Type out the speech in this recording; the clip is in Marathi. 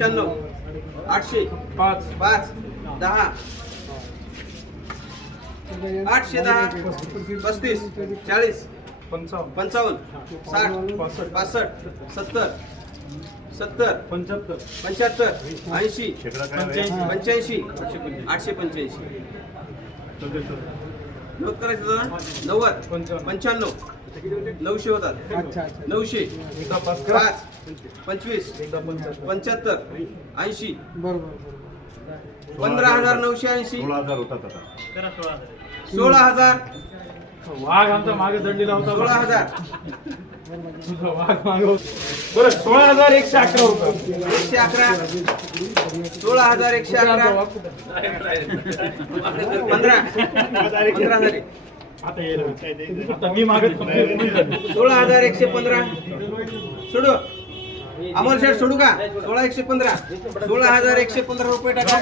95 800 5 5 10 810 35 40 55 60 65 70 70 75 80 85 885 नोट करायचं ना 90 95 900 होतात 900 5 25 75 80 बरोबर 15980 16,000 होतात आता 16000 वाघ आमचा मागे दंडीला होता 16000 वाघ मागे बरं 16,111 होतं 111 16111 15 झाले आता येईल आता मी मागे 16115 सोडू अमर शेठ सोडू का 16115 16115 रुपये टाका